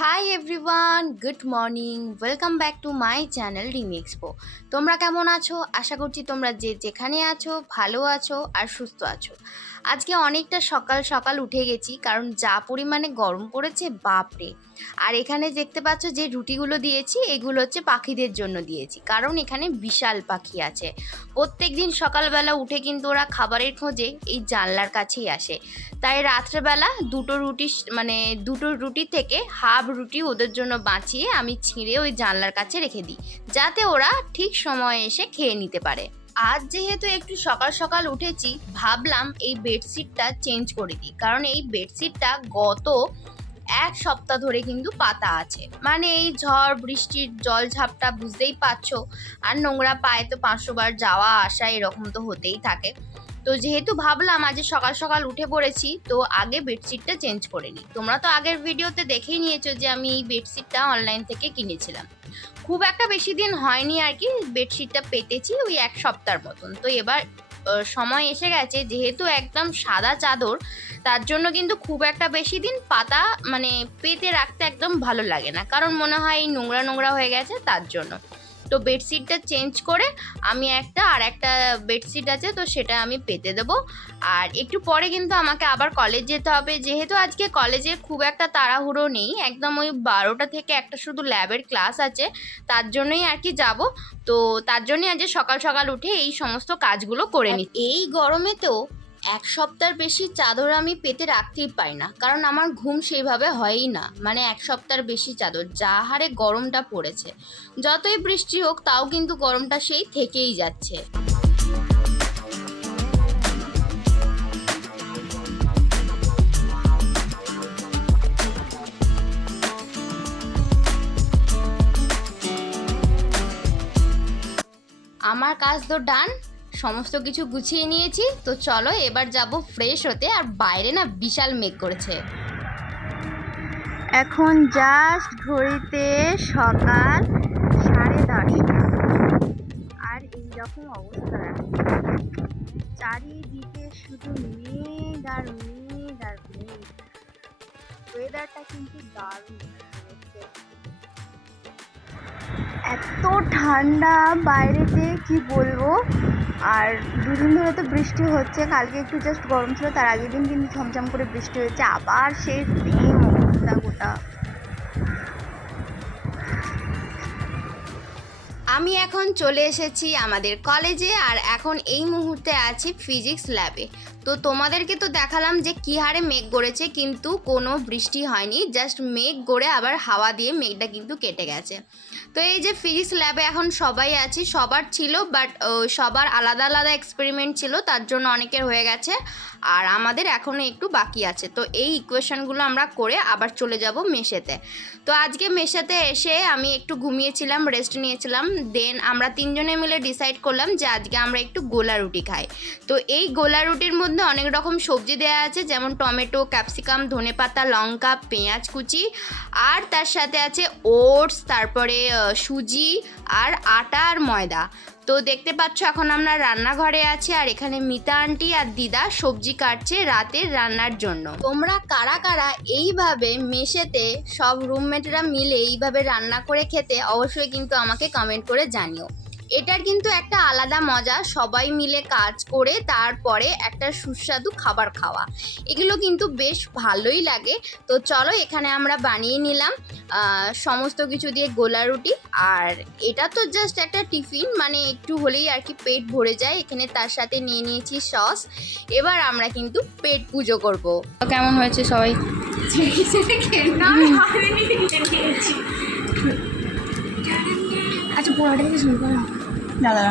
Hi everyone good morning welcome back to my channel Rimi expo তোমরা কেমন আছো? আশা করছি তোমরা যে যেখানে আছো, ভালো আছো আর সুস্থ আছো। আজকে অনেকটা সকাল সকাল উঠে গেছি, কারণ যা পরিমাণে গরম পড়েছে, বাপরে। আর এখানে দেখতে পাচ্ছ যে রুটিগুলো দিয়েছি, এগুলো হচ্ছে পাখিদের জন্য দিয়েছি। কারণ এখানে বিশাল পাখি আছে। প্রত্যেক দিন সকালবেলা উঠে কিন্তু ওরা খাবারের খোঁজে এই জানলার কাছেই আসে। তাই রাত্রেবেলা দুটো রুটি মানে দুটো রুটি থেকে হাফ রুটি ওদের জন্য বাঁচিয়ে আমি ছিঁড়ে ওই জানলার কাছে রেখে দিই। যাতে ওরা ঠিক সময়ে এসে খেয়ে নিতে পারে। আজ যেহেতু একটু সকাল সকাল উঠেছি, ভাবলাম এই বেডশিটটা চেঞ্জ করে দিই। কারণ এই বেডশিটটা গত এক সপ্তাহ ধরে কিন্তু পাতা আছে। মানে এই ঝড়, বৃষ্টির জল ঝাপটা বুঝতেই পারছ। আর নোংরা পায়ে তো পাঁচশো বার যাওয়া, আসা এরকম তো হতেই থাকে। তো যেহেতু ভাবলাম আজ সকাল সকাল উঠে পড়েছি, তো আগে বেডশিটটা চেঞ্জ করে নিই। তোমরা তো আগের ভিডিওতে দেখেই নিয়েছো যে আমি এই বেডশিটটা অনলাইন থেকে কিনেছিলাম। খুব একটা বেশি দিন হয়নি আর কি, বেডশিটটা পেতেছি ওই এক সপ্তাহের মতন। তো এবার সময় এসে গেছে, যেহেতু একদম সাদা চাদর, তার জন্য কিন্তু খুব একটা বেশি দিন পাতা মানে পেতে রাখতে একদম ভালো লাগে না। কারণ মনে হয় নোংরা নোংরা হয়ে গেছে তার জন্য। তো বেডশিটটা চেঞ্জ করে আমি একটা আর একটা বেডশিট আছে তো সেটা আমি পেতে দেবো। আর একটু পরে কিন্তু আমাকে আবার কলেজ যেতে হবে। যেহেতু আজকে কলেজে খুব একটা তাড়াহুড়ো নেই একদম ওই বারোটা থেকে একটা শুধু ল্যাবের ক্লাস আছে তার জন্যই আর কি যাব। তো তার জন্যই আজ সকাল সকাল উঠে এই সমস্ত কাজগুলো করে নিই এই গরমেতেও এক সপ্তাহের বেশি চাদর আমি পেতে রাখতেই পারি না। কারণ আমার ঘুম সেইভাবে হয়ই না। মানে এক সপ্তাহের বেশি চাদর, যা হারে গরমটা পড়েছে। যতই বৃষ্টি হোক, তাও কিন্তু গরমটা সেই থেকেই যাচ্ছে। আমার কাজ তো ডান। সমস্ত কিছু গুছিয়ে নিয়েছি। তো চলো এবার যাব ফ্রেশ হতে, আর বাইরে না বিশাল মেঘ করেছে। এখন জাস্ট ঘড়িতে সকাল সাড়ে দশটা। আর এইরকম অবস্থা। চারিদিকে শুধু মেঘ আর মেঘ আর মেঘ। ওয়েদারটা কিন্তু দারুণ এত ঠান্ডা বাইরেতে কি বলব? আর দুদিন ধরে তো বৃষ্টি হচ্ছে, কালকে একটু জাস্ট গরম ছিল, তার আগের দিন কিন্তু ঝমঝম করে বৃষ্টি হয়েছে, আবার সেই সেম অবস্থা গোটা। আমি এখন চলে এসেছি আমাদের কলেজে আর এখন এই মুহূর্তে আছি ফিজিক্স ল্যাবে। তো তোমাদেরকে তো দেখালাম যে কী হারে মেঘ গড়েছে, কিন্তু কোনো বৃষ্টি হয়নি জাস্ট মেঘ গড়ে আবার হাওয়া দিয়ে মেঘটা কিন্তু কেটে গেছে। তো এই যে ফিজিক্স ল্যাবে এখন সবাই আছি, সবার ছিল বাট সবার আলাদা আলাদা এক্সপেরিমেন্ট ছিল, তার জন্য অনেকের হয়ে গেছে। আর আমাদের এখনও একটু বাকি আছে। তো এই ইকুয়েশনগুলো আমরা করে আবার চলে যাব মেশেতে তো আজকে মেশাতে এসে আমি একটু ঘুমিয়েছিলাম রেস্ট নিয়েছিলাম। দেন আমরা তিনজনে মিলে ডিসাইড করলাম যে আজকে আমরা একটু গোলা রুটি খাই। তো এই গোলা রুটির মধ্যে অনেক রকম সবজি দেওয়া আছে, যেমন টমেটো, ক্যাপসিকাম ধনেপাতা লঙ্কা, পেঁয়াজ কুচি। আর তার সাথে আছে ওটস, তারপরে সুজি, আর আটা আর ময়দা। তো দেখতে পাচ্ছ, এখন আমরা রান্নাঘরে আছি আর এখানে মিতা আন্টি আর দিদা সবজি কাটছে রাতের রান্নার জন্য। তোমরা কারা কারা এইভাবে মেশেতে সব রুমমেটরা মিলে এইভাবে রান্না করে খেতে, অবশ্যই কিন্তু আমাকে কমেন্ট করে জানিও। এটার কিন্তু একটা আলাদা মজা, সবাই মিলে কাজ করে তারপরে একটা সুস্বাদু খাবার খাওয়া। এগুলো কিন্তু বেশ ভালোই লাগে। তো চলো এখানে আমরা বানিয়ে নিলাম সমস্ত কিছু দিয়ে গোলা রুটি। আর এটা তো জাস্ট একটা টিফিন মানে একটু হলেই আর কি পেট ভরে যায়। এখানে তার সাথে নিয়ে নিয়েছি সস। এবার আমরা কিন্তু পেট পুজো করব। কেমন হয়েছে সবাই? আচ্ছা পোড়াটা শুরু করো। দাদা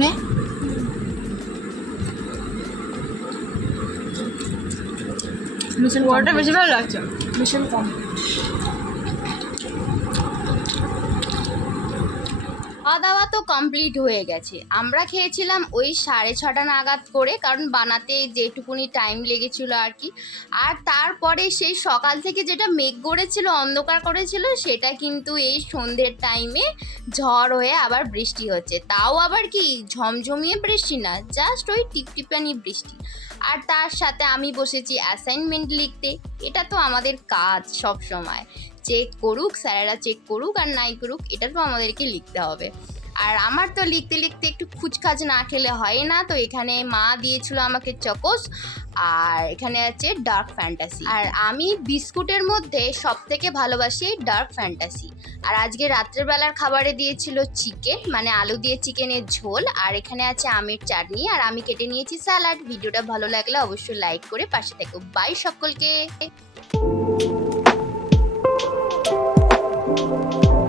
নে। মিশন ওয়াটার বেশি ভালো লাগছে। মিশন কম। খাওয়া দাওয়া তো কমপ্লিট হয়ে গেছে। আমরা খেয়েছিলাম ওই সাড়ে ছটা নাগাদ করে, কারণ বানাতে যেটুকুনি টাইম লেগেছিল আর কি। আর তারপরে সেই সকাল থেকে যেটা মেঘ করেছিল, অন্ধকার করেছিল, সেটা কিন্তু এই সন্ধ্যের টাইমে ঝড় হয়ে আবার বৃষ্টি হচ্ছে। তাও আবার কি ঝমঝমিয়ে বৃষ্টি না জাস্ট ওই টিপটিপানি বৃষ্টি। আর তার সাথে আমি বসেছি অ্যাসাইনমেন্ট লিখতে। এটা তো আমাদের কাজ সব সময় চেক করুক, স্যারেরা চেক করুক আর নাই করুক এটা তো আমাদেরকে লিখতে হবে। আর আমার তো লিখতে লিখতে একটু খুচখাচ না খেলে হয় না, তো এখানে মা দিয়েছিল আমাকে চকোস, আর এখানে আছে ডার্ক ফ্যান্টাসি আর আমি বিস্কুটের মধ্যে সব থেকে ভালোবাসি ডার্ক ফ্যান্টাসি আর আজকে রাত্রেবেলার খাবারে দিয়েছিল চিকেন মানে আলু দিয়ে চিকেনের ঝোল, আর এখানে আছে আমের চাটনি, আর আমি কেটে নিয়েছি স্যালাড ভিডিওটা ভালো লাগলে অবশ্যই লাইক করে পাশে থেকো। বাই সকলকে! Música